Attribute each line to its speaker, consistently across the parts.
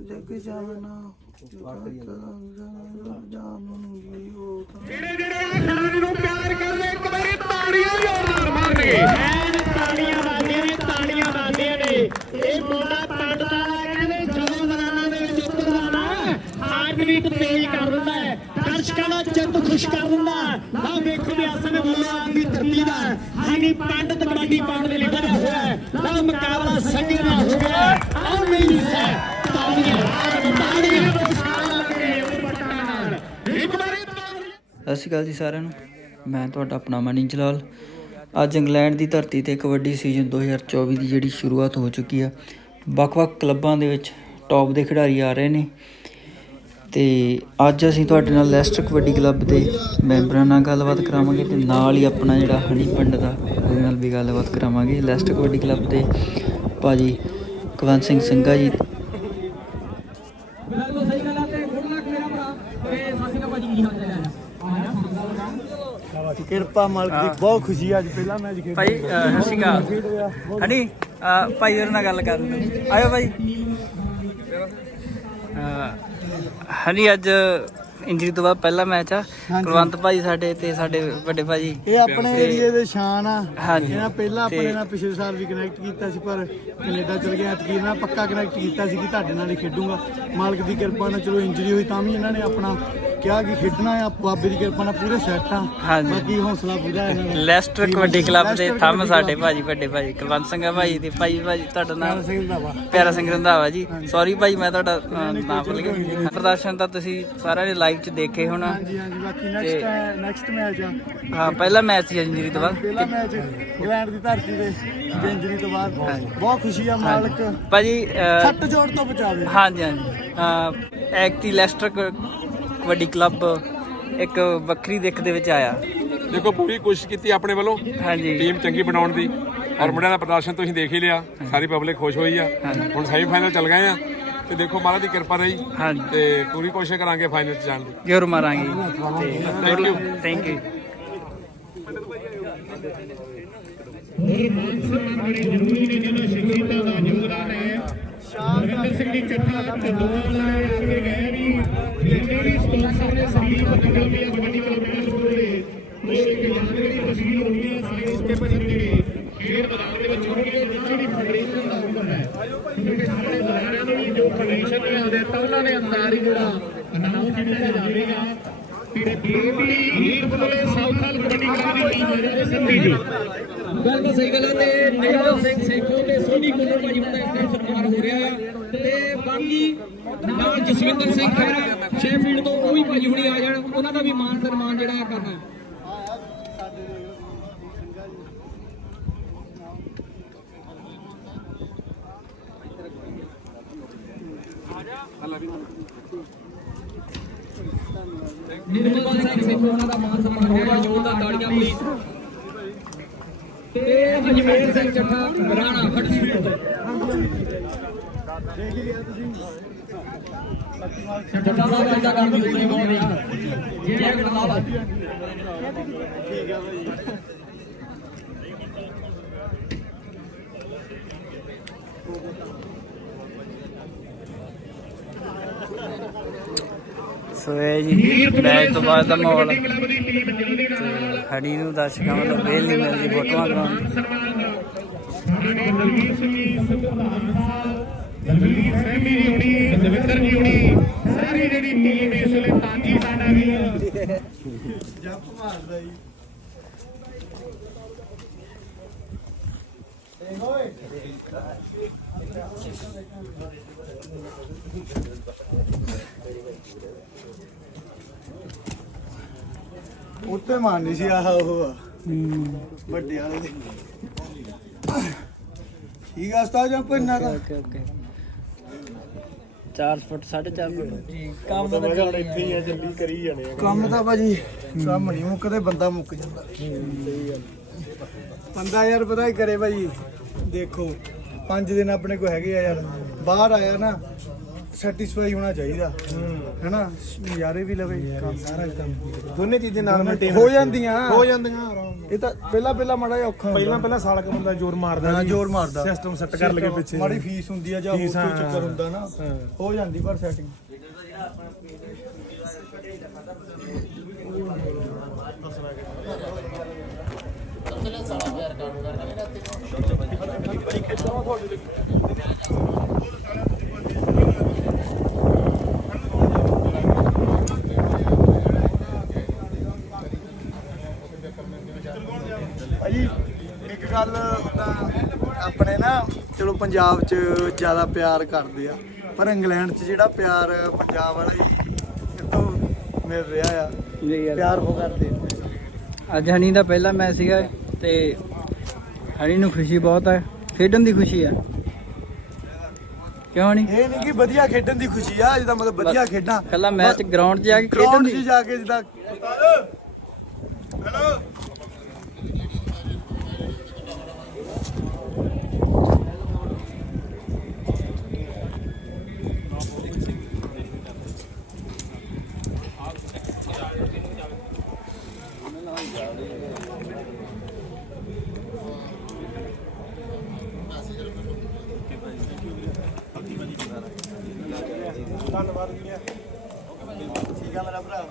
Speaker 1: ਜਗ ਜਾਨਾ ਉਹ ਤਾਂ।
Speaker 2: ਜਿਹੜੇ ਜਿਹੜੇ ਆ ਖਿਡਾਰੀ ਨੂੰ ਪਿਆਰ ਕਰਦੇ ਇੱਕ ਵਾਰੀ ਤਾੜੀਆਂ ਜ਼ੋਰਦਾਰ ਮਾਰਨਗੇ। ਐਨ ਤਾੜੀਆਂ ਵੱਜਦੀਆਂ ਨੇ ਤਾੜੀਆਂ ਵੱਜਦੀਆਂ ਨੇ। ਇਹ ਮੁੰਡਾ ਪੰਡ ਦਾ ਕਹਿੰਦੇ ਜਦੋਂ ਮੈਦਾਨਾਂ ਦੇ ਵਿੱਚ ਉਤਰਦਾ ਨਾ ਹਾਰਟ ਬੀਟ ਤੇਜ਼ ਕਰ ਦਿੰਦਾ ਹੈ ਦਰਸ਼ਕਾਂ ਦਾ ਚਿੱਤ ਖੁਸ਼ ਕਰ ਦਿੰਦਾ ਹੈ। ਆਹ ਵੇਖੋ ਵੀ ਅਸਲ ਬੁੱਲਾਂ ਦੀ ਧਰਤੀ ਦਾ ਹਾਨੀ ਪੰਡਤ ਕਬੱਡੀ ਪਾਉਣ ਦੇ ਲਈ ਵਧਿਆ ਹੋਇਆ ਹੈ ਆਹ ਮੁਕਾਬਲਾ ਸੰਗੇ ਦਾ ਹੋ ਗਿਆ ਆਹ ਮੇਰੀ ਸੈ ਤਾੜੀਆਂ ਤਾੜੀਆਂ ਪੁਰਸਕਾਰ ਲੱਗੇ ਉਹ ਪੱਟਾਂ ਨਾਲ ਇੱਕ ਵਾਰੀ ਤਾੜੀਆਂ
Speaker 3: ਸਤਿ ਸ਼੍ਰੀ ਅਕਾਲ ਜੀ ਸਾਰਿਆਂ ਨੂੰ। ਮੈਂ ਤੁਹਾਡਾ ਆਪਣਾ ਮਨੀ ਜਲਾਲ ਅੱਜ ਇੰਗਲੈਂਡ ਦੀ ਧਰਤੀ ਤੇ ਕਬੱਡੀ ਸੀਜ਼ਨ 2024 ਦੀ ਜਿਹੜੀ ਸ਼ੁਰੂਆਤ ਹੋ ਚੁੱਕੀ ਆ, ਵੱਖ-ਵੱਖ ਕਲੱਬਾਂ ਦੇ ਵਿੱਚ ਟੌਪ ਦੇ ਖਿਡਾਰੀ ਆ ਰਹੇ ਨੇ। ਤੇ ਅੱਜ ਅਸੀਂ ਤੁਹਾਡੇ ਨਾਲ ਲੈਸਟਰ ਕਬੱਡੀ ਕਲੱਬ ਦੇ ਮੈਂਬਰਾਂ ਨਾਲ ਗੱਲਬਾਤ ਕਰਾਵਾਂਗੇ ਤੇ ਨਾਲ ਹੀ ਆਪਣਾ ਜਿਹੜਾ ਹਨੀ ਪੰਡਤ ਆ ਉਹਦੇ ਨਾਲ ਵੀ ਗੱਲਬਾਤ ਕਰਾਵਾਂਗੇ। ਲੈਸਟਰ ਕਬੱਡੀ ਕਲੱਬ ਦੇ ਭਾਜੀ ਕੁਲਵੰਤ ਸਿੰਘ ਸਿੰਘਾ ਜੀ
Speaker 1: ਕਿਰਪਾ ਮਾਲਕ ਦੀ ਬਹੁਤ ਖੁਸ਼ੀ ਅੱਜ ਪਹਿਲਾ ਮੈਚ ਖੇਡ
Speaker 3: ਭਾਈ ਸਤਿ ਸ਼੍ਰੀ ਅਕਾਲ। ਹਣੀ ਅਹ ਭਾਈ ਉਹਦੇ ਨਾਲ ਗੱਲ ਦਿਓ। ਆਇਓ ਭਾਈ। ਅਹ ਹਣੀ ਅੱਜ ਇੰਜਰੀ ਤੋਂ ਬਾਅਦ ਪਹਿਲਾ ਮੈਚ ਆ। ਕੁਲਵੰਤ ਭਾਈ ਸਾਡੇ ਤੇ ਸਾਡੇ ਵੱਡੇ ਭਾਜੀ
Speaker 1: ਇਹ ਆਪਣੇ ਏਰੀਏ ਦੇ ਸ਼ਾਨ ਆ।
Speaker 3: ਹਾਂਜੀ।
Speaker 1: ਇਹਨਾਂ ਪਹਿਲਾਂ ਆਪਣੇ ਨਾਲ ਪਿਛਲੇ ਸਾਲ ਵੀ ਕਨੈਕਟ ਕੀਤਾ ਸੀ ਪਰ ਕੈਨੇਡਾ ਚਲ ਗਿਆ ਐਤਕੀ ਨਾਲ ਪੱਕਾ ਕਨੈਕਟ ਕੀਤਾ ਸੀ ਕਿ ਤੁਹਾਡੇ ਨਾਲ ਹੀ ਖੇਡੂੰਗਾ। ਮਾਲਕ ਦੀ ਕਿਰਪਾ ਨਾਲ ਚਲੋ ਇੰਜਰੀ ਹੋਈ ਤਾਂ ਵੀ ਇਹਨਾਂ ਨੇ ਆਪਣਾ ਕਿਹਾ ਕਿ ਖੇਡਣਾ ਆ ਬਾਬੇ ਦੀ ਕਿਰਪਾ ਨਾਲ ਪੂਰੇ ਸੈੱਟ ਆ।
Speaker 3: ਹਾਂਜੀ।
Speaker 1: ਬਾਕੀ ਹੌਸਲਾ ਪੂਰਾ ਇਹਨਾਂ ਦਾ।
Speaker 3: ਲੈਸਟਰ ਕਬੱਡੀ ਕਲੱਬ ਦੇ
Speaker 1: ਲੈਸਟਰ
Speaker 3: ਥੰਮ
Speaker 1: ਕਬੱਡੀ
Speaker 3: ਸਾਡੇ
Speaker 1: ਕਲੱਬ।
Speaker 3: ਭਾਜੀ ਵੱਡੇ ਭਾਜੀ ਕੁਲਵੰਤ ਸਿੰਘ ਭਾਈ ਤੇ ਭਾਈ ਭਾਜੀ ਤੁਹਾਡਾ
Speaker 1: ਨਾਮ?
Speaker 3: ਨਾਮ
Speaker 1: ਸਿੰਘ ਦਾ ਵਾ
Speaker 3: ਪਿਆਰਾ ਸਿੰਘ ਰੰਧਾਵਾ ਜੀ। ਸੌਰੀ ਭਾਈ ਮੈਂ ਤੁਹਾਡਾ ਨਾਮ ਭੁੱਲ ਗਿਆ। ਪ੍ਰਦਰਸ਼ਨ ਤਾਂ ਤੁਸੀਂ ਸਾਰਿਆਂ ਨੇ ਲਾਈਵ 'ਚ ਦੇਖੇ ਹੋਣਾ।
Speaker 1: ਹਾਂਜੀ ਹਾਂਜੀ ਬਾਕੀ ਨੈਕਸਟ ਨੈਕਸਟ ਮੈਚ ਆ।
Speaker 3: ਹਾਂ ਪਹਿਲਾ ਮੈਚ ਸੀ ਇੰਜਰੀ ਤੋਂ ਬਾਅਦ।
Speaker 1: ਪਹਿਲਾ ਮੈਚ ਇੰਗਲੈਂਡ ਦੀ ਧਰਤੀ ਤੇ ਇੰਜਰੀ ਤੋਂ ਬਾਅਦ। ਬਹੁਤ ਖੁਸ਼ੀ ਆ ਮਾਲਕ
Speaker 3: ਭਾਜੀ
Speaker 1: ਸੱਟ ਜੋੜ ਤੋਂ ਬਚਾਵੇ।
Speaker 3: ਹਾਂਜੀ ਹਾਂਜੀ। ਅਹ ਐਕਟੀ ਲੈਸਟਰ ਕ- ਕਬੱਡੀ ਕਲੱਬ ਇੱਕ ਵੱਖਰੀ ਦਿੱਖ ਦੇ ਵਿੱਚ ਆਇਆ।
Speaker 4: ਦੇਖੋ ਪੂਰੀ ਕੋਸ਼ਿਸ਼ ਕੀਤੀ ਆਪਣੇ ਵੱਲੋਂ।
Speaker 3: ਹਾਂਜੀ।
Speaker 4: ਟੀਮ ਚੰਗੀ ਬਣਾਉਣ ਦੀ ਔਰ ਮੁੰਡਿਆਂ ਦਾ ਪ੍ਰਦਰਸ਼ਨ ਤੁਸੀਂ ਦੇਖ ਹੀ ਲਿਆ। ਸਾਰੀ ਪਬਲਿਕ ਖੁਸ਼ ਹੋਈ ਆ। ਹੁਣ ਸੈਮੀਫਾਈਨਲ ਚੱਲ ਗਏ ਆ। ਤੇ ਦੇਖੋ ਮਹਾਰਾਜ ਦੀ ਕਿਰਪਾ ਰਹੀ।
Speaker 3: ਹਾਂਜੀ।
Speaker 4: ਤੇ ਪੂਰੀ ਕੋਸ਼ਿਸ਼ ਕਰਾਂਗੇ ਫਾਈਨਲ 'ਚ ਜਾਣ ਦੀ।
Speaker 3: ਜ਼ਰੂਰ ਮਾਰਾਂਗੇ।
Speaker 4: ਥੈਂਕ ਯੂ
Speaker 3: ਥੈਂਕ ਯੂ
Speaker 2: ਬੜੇ ਜ਼ਰੂਰੀ ਨੇ ਜਿਹਨਾਂ ਸ਼ਹੀਦਾਂ ਦਾ ਯੋਗਦਾਨ ਹੈ ਰਵਿੰਦਰ ਸਿੰਘ ਦੀ ਚੱਠਾ ਢੱਲੋਵਾਲ ਵਾਲੇ ਅੱਗੇ ਗਏ ਵੀ ਜਿੰਨੇ ਵੀ ਸਪਾਂਸਰ ਨੇ ਸੰਦੀਪ ਨਗਰਮੀਆ ਕਬੱਡੀ ਕਲੱਬ ਬਿਲਾਸਪੁਰ ਦੇ ਉਹ ਇੱਕ ਯਾਦਗਾਰੀ ਤਸਵੀਰ ਹੋਣੀ ਹੈ ਸਾਰੇ ਸਟੇਪਰ ਜਿਹੜੇ ਖੇਡ ਮੈਦਾਨ ਦੇ ਵਿੱਚ ਹੋਣਗੇ ਜਿੱਥੇ ਵੀ ਫੈਡਰੇਸ਼ਨ ਦਾ ਹੁਕਮ ਹੈ ਕਿਉਂਕਿ ਸਾਰੇ ਬੁਲਾਰਿਆਂ ਨੂੰ ਵੀ ਜੋ ਫੈਡਰੇਸ਼ਨ ਨੇ ਹਦਾਇਤਾਂ ਉਹਨਾਂ ਦੇ ਅਨੁਸਾਰ ਹੀ ਜਿਹੜਾ ਅਨਾਉਂਸ ਕੀਤਾ ਜਾਵੇਗਾ? ਕਿ ਬੀਬੀ ਹੀਰ ਬੁੱਲੇ ਸਾਊਥਲ ਕਬੱਡੀ ਕਲੱਬ ਦੀ ਟੀਮ ਹੈ ਸੰਧੀ ਜੀ
Speaker 5: ਗੱਲ ਤਾਂ ਸਹੀ ਗੱਲ ਹੈ ਤੇ ਨਿਰਮਲ ਸਿੰਘ ਸੇਖੋਂ ਤੇ ਸੋਨੀ ਕੁੱਲਰ ਭਾਜੀ ਹੁੰਦਾ ਇਸ ਟਾਈਮ ਸਨਮਾਨ ਹੋ ਰਿਹਾ ਹੈ ਤੇ ਬਾਕੀ ਨਾਲ ਜਸਵਿੰਦਰ ਸਿੰਘ ਖਹਿਰਾ ਸ਼ੇਫੀਲਡ ਤੋਂ ਉਹ ਵੀ ਭਾਜੀ ਹੁਣੀ ਆ ਜਾਣ ਉਹਨਾਂ ਦਾ ਵੀ ਮਾਨ ਸਨਮਾਨ ਜਿਹੜਾ ਕਰਨਾ ਹੈ। ਨਿਰਮਲ ਸਿੰਘ ਸੇਖੋਂ, ਉਹਨਾਂ ਦਾ ਮਾਨ ਸਨਮਾਨ ਹੋ ਜ਼ੋਰਦਾਰ ਤਾੜੀਆਂ ਪਲੀਜ਼ ਤੇ ਹਜਮੇਰ ਸਿੰਘ ਚੱਠਾ, ਰਾਣਾ ਹਟਸਪੀਟ ਤੋਂ। ਚੱਠਾ ਸਾਹਿਬ ਅੱਜ ਦਾ ਕੰਮ ਵੀ ਉੱਤੇ ਬਹੁਤ ਰਿਹਾ ਜਿਹੜਾ ਕਿ ਨਾਲ
Speaker 3: ਸੋ ਇਹ ਜੀ ਮੈਚ ਤੋਂ ਬਾਅਦ ਦਾ ਮਾਹੌਲ।
Speaker 2: ਕਲੱਬ
Speaker 3: ਨੂੰ ਦਰਸ਼ਕਾਂ ਵੱਲੋਂ ਵੇਲ ਨਹੀਂ ਮਿਲਦੀ ਫੋਟੋਆਂ ਕਰਾਉਣ
Speaker 2: ਦਲਵੀਰ ਸਹਿਮੀ ਜੀ ਹੁਣੀ ਦਵਿੰਦਰ ਜੀ ਹੁਣੀ ਸਾਰੀ ਜਿਹੜੀ ਟੀਮ ਇਸ ਵੇਲੇ ਤਾਜੀ ਸਾਡਾ ਵੀਰ
Speaker 1: ਜੰਪ ਮਾਰਦਾ ਜੀ ਉੱਤੇ ਮਾਰਨੀ ਸੀ ਆਹ ਉਹ। ਆ। ਵੱਡੇ ਵਾਲੇ ਦੇ। ਠੀਕ ਆ ਉਸਤਾਦ ਜੰਪ ਇੰਨਾ ਤਾਂ
Speaker 3: ਓਕੇ ਓਕੇ 4 ਫੁੱਟ 4.5 ਫੁੱਟ। ਜੀ ਕੰਮ ਤਾਂ
Speaker 1: ਇੱਥੇ ਹੀ ਆ ਜੱਲੀ ਕਰੀ ਜਾਣੇ ਕੰਮ ਤਾਂ ਭਾਜੀ ਕੰਮ ਨਹੀਂ ਮੁੱਕਦੇ ਬੰਦਾ ਮੁੱਕ ਜਾਂਦਾ। ਬੰਦਾ ਯਾਰ ਪਤਾ ਹੀ ਕਰੇ ਭਾਜੀ। ਦੇਖੋ ਪੰਜ ਦਿਨ ਆਪਣੇ ਕੋ ਹੈਗੇ ਆ ਯਾਰ। ਬਾਹਰ ਆਇਆ ਨਾ ਸੈਟੀਸਫਾਈ ਹੋਣਾ ਚਾਹੀਦਾ। ਹੈਨਾ? ਨਜ਼ਾਰੇ ਵੀ ਲਵੇ ਕੰਮ ਸਾਰਾ ਕੰਮ ਦੋਨੇ ਚੀਜ਼ਾਂ ਨਾਲ ਮੇਨਟੇਨ ਹੋ ਜਾਂਦੀਆਂ। ਹੋ ਜਾਂਦੀਆਂ ਆਰਾਮ ਨਾਲ। ਇਹ ਤਾਂ ਪਹਿਲਾਂ ਪਹਿਲਾਂ ਮਾੜਾ ਜਿਹਾ ਔਖਾ
Speaker 6: ਪਹਿਲਾਂ ਪਹਿਲਾਂ ਸਾਲ ਕ ਬੰਦਾ ਜ਼ੋਰ ਮਾਰਦਾ
Speaker 1: ਹਾਂ। ਜ਼ੋਰ ਮਾਰਦਾ।
Speaker 6: ਸਿਸਟਮ ਸੈੱਟ ਕਰ ਲਗੇ ਪਿੱਛੇ।
Speaker 1: ਮਾੜੀ ਫੀਸ ਹੁੰਦੀ ਆ ਜਾਂ ਹੋਰ ਕੋਈ। ਚੱਕਰ ਹੁੰਦਾ ਨਾ ਹੋ। ਜਾਂਦੀ ਪਰ ਸੈਟਿੰਗ ਭਾਜੀ ਗੱਲ ਆਪਣੇ ਨਾ ਚਲੋ ਪੰਜਾਬ 'ਚ ਜ਼ਿਆਦਾ ਪਿਆਰ ਕਰਦੇ ਆ ਪਰ ਇੰਗਲੈਂਡ 'ਚ ਜਿਹੜਾ ਪਿਆਰ ਪੰਜਾਬ ਵਾਲਾ ਹੀ ਕਿਤੋਂ ਮਿਲ ਰਿਹਾ ਆ ਪਿਆਰ ਉਹ ਕਰਦੇ ਆ।
Speaker 3: ਅੱਜ ਹਣੀ ਦਾ ਪਹਿਲਾ ਮੈਚ ਸੀਗਾ ਤੇ ਹਣੀ ਨੂੰ ਖੁਸ਼ੀ ਬਹੁਤ ਹੈ ਖੇਡਣ ਦੀ ਖੁਸ਼ੀ ਹੈ ਕਿਉਂ ਨਹੀਂ
Speaker 1: ਇਹ ਨਹੀਂ ਕਿ ਵਧੀਆ ਖੇਡਣ ਦੀ ਖੁਸ਼ੀ ਆ ਜਿਹਦਾ ਮਤਲਬ ਵਧੀਆ ਖੇਡਾਂ।
Speaker 3: ਕੱਲਾ ਮੈਚ ਗਰਾਊਂਡ 'ਚ ਜਾ ਕੇ ਖੇਡਣ ਦੀ।
Speaker 1: ਜਾ ਕੇ ਜਿੱਦਾਂ
Speaker 6: ਧੰਨਵਾਦ ਵੀਰੇ
Speaker 1: ਠੀਕ ਆ ਮੇਰਾ ਭਰਾ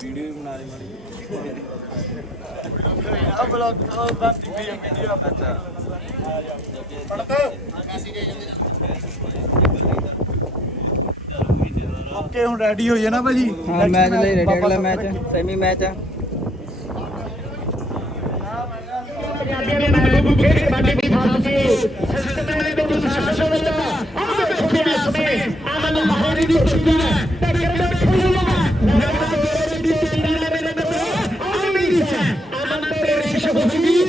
Speaker 1: ਵੀਡੀਓ ਵੀ ਬਣਾ ਲਈ ਮਾੜੀ ਆ ਬਲੌਗ ਆ ਬੰਦ ਪਈ ਆ ਵੀਡੀਓ ਅੱਛਾ ਓਕੇ ਹੁਣ ਰੈਡੀ ਹੋਈ ਹੈ ਨਾ ਭਾਜੀ?
Speaker 3: ਹਾਂ ਮੈਚ ਲਈ ਰੈਡੀ ਅਗਲਾ ਮੈਚ ਸੈਮੀ ਮੈਚ ਆ
Speaker 2: ਪੰਜਾਬੀਆਂ ਦੇ ਮੈਚ ਖੇਡ ਬਾਟੀ ਦੀ ਫਾਸ ਸਿਸਟਮ ਦੇ ਵਿੱਚ ਸ਼ਾਸਨ ਦਾ ਆਹ ਦੇਖੋ ਕਿਵੇਂ ਸਮੇਂ ਅਮਨ ਲਾਹੌਰੀ ਦੀ ਚੁੱਕੀ ਹੈ। ਟੱਕਰ ਦੇ ਤੇਰੇ ਦੀ ਟੀਮ ਦੇ ਮੇਰੇ ਤੋਂ ਆਹ ਮੇਰੀ ਹੈ ਅਮਨ ਤੇ ਰਿਸ਼ਵ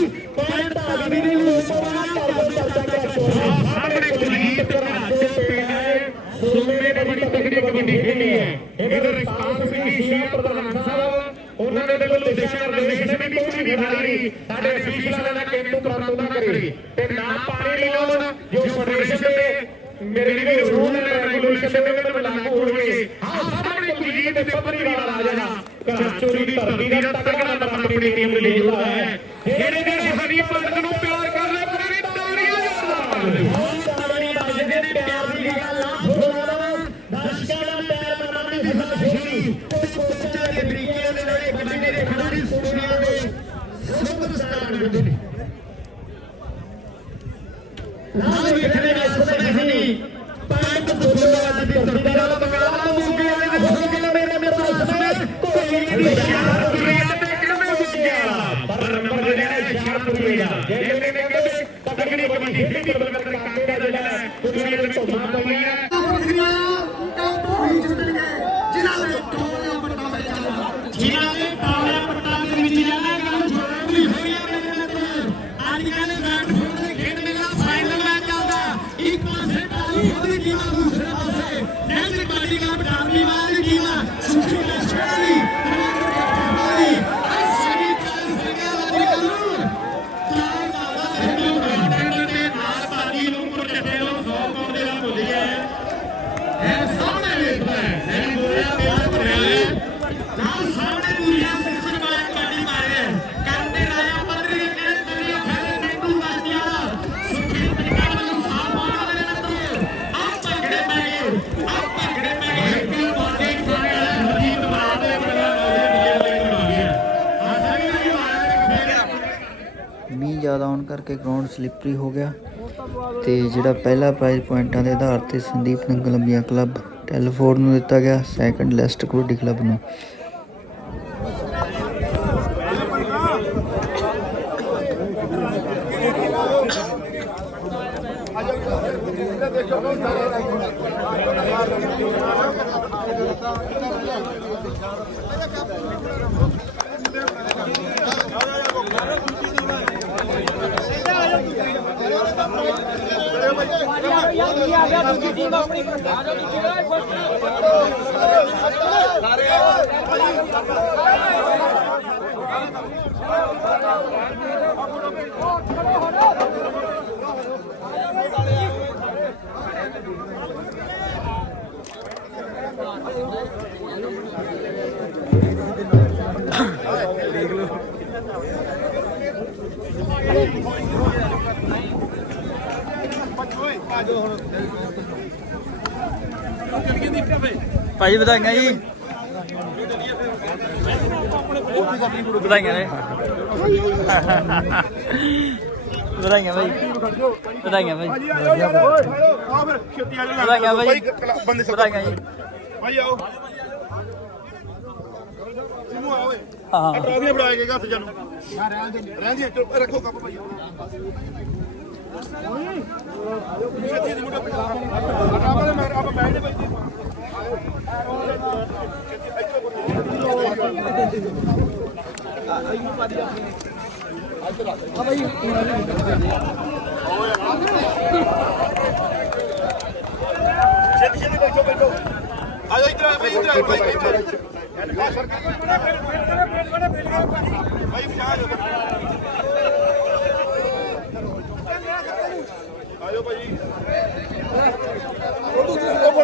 Speaker 2: ਹੋਗੀ ਪੁਆਇੰਟ ਭਾਗੀ ਦੀ ਲਈ ਸੋਨਾ ਕਰ ਚਰਚਾ ਕਰ ਸਾਹਮਣੇ ਕੁਲਜੀਤ ਰਾਜੇ ਪਿੰਡ ਹੈ ਸੂਮੇ ਨੇ ਬੜੀ ਤਕੜੀ ਕਬੱਡੀ ਖੇਡੀ ਹੈ ਇਧਰ ਰਿਸਪਾਂਸ ਸਿੰਘ ਸ਼ੀਆ ਪ੍ਰਧਾਨ ਸਾਹਿਬ ਉਹਨਾਂ ਦੇ ਵੱਲੋਂ ਦਿਸ਼ਾ ਨਿਰਦੇਸ਼ ਨੇ ਵੀ ਕੋਈ ਵੀ ਖਿਡਾਰੀ ਸਾਡੇ ਅਫੀਸ਼ੀਅਲਾਂ ਦਾ ਕੇਂਦਰ ਪ੍ਰਾਪਤ ਨਾ ਕਰੇ ਤੇ ਨਾ ਪਾਣੀ ਲਾਉਣ ਜੋ ਫੈਡਰੇਸ਼ਨ ਦੇ ਮੇਰੇ ਵੀ ਰੂਲ ਐਂਡ ਰੈਗੂਲੇਸ਼ਨ ਦੇ ਵਿੱਚ ਲਾਗੂ ਹੋਣਗੇ ਹਾਂ ਸਾਹਮਣੇ ਕੁਲਜੀਤ ਦੇ ਪੱਤਰੀ ਵਾਲਾ ਆ ਜਾਣਾ ਕਰਾਚੋਰੀ ਦੀ ਧਰਤੀ ਦਾ ਤਕੜਾ ਨੰਬਰ ਆਪਣੀ ਟੀਮ ਦੇ ਲਈ ਸੁਪਰਸਟਾਰ ਹੁੰਦੇ ਨੇ ਨਾਲ
Speaker 3: ਕਰਕੇ ਗਰਾਊਂਡ ਸਲਿੱਪਰੀ ਹੋ ਗਿਆ ਤੇ ਜਿਹੜਾ ਪਹਿਲਾ ਪ੍ਰਾਈਜ਼ ਪੁਆਇੰਟਾਂ ਦੇ ਆਧਾਰ ਤੇ ਸੰਦੀਪ ਨੂੰ ਕੋਲੰਬੀਆ ਕਲੱਬ ਟੈਲੀਫੋਰਡ ਨੂੰ ਦਿੱਤਾ ਗਿਆ ਸੈਕੰਡ ਲੈਸਟ ਕਬੱਡੀ ਕਲੱਬ ਨੂੰ। ਆ ਜਾਓ ਹੁਣ ਭਾਈ ਵਧਾਈਆਂ ਜੀ। ਵਧਾਈਆਂ ਨੇ। ਵਧਾਈਆਂ ਭਾਈ। ਵਧਾਈਆਂ ਭਾਈ। ਵਧਾਈਆਂ ਭਾਈ। ਵਧਾਈਆਂ ਜੀ।
Speaker 6: ਭਾਈ ਆਓ
Speaker 3: ਹਾਂ।
Speaker 6: ਟਰਾਫੀਆਂ ਫੜਾ ਕੇ ਹੱਥ ਜਾਨੂੰ ਰਹਿਣ ਦੇ ਰੱਖੋ ਕੱਪ ਭਾਈ ਛੇਤੀ ਦੀ ਮੁੰਡਾ ਆਪਾਂ ਬੈਠ ਦੇ ਭਾਈ ਛੇਤੀ ਛੇਤੀ ਬੈਠੋ ਬੈਠੋ ਆ ਜਾਓ ਇੱਧਰ ਆ ਭਾਈ ਇੱਧਰ ਆ ਭਾਈ ਇੱਧਰ ਆ ਸਰਕਾਰ ਭਾਈ ਬਚਾ ਜਾਓ ਆਜੋ ਭਾਈ। ਉਹ ਫੜੋ ਨਹੀਂ ਭਾਈ ਠੀਕ
Speaker 3: ਫੋਟੋ ਮੈਥੋਂ ਕਰਨੀ ਹੈ ਡਰਾਪ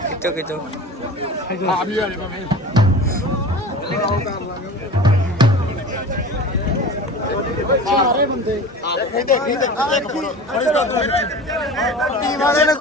Speaker 3: ਖਿੱਚੋ ਖਿੱਚੋ।
Speaker 6: ਆ ਵੀ ਆ ਜਾ ਭਾਵੇਂ ਸਾਰੇ ਬੰਦੇ ਆ ਇਹਦੇ ਇਹਦੇ ਇੱਕ ਫੜੋ ਟੀਮ ਵਾਲੇ ਨੇ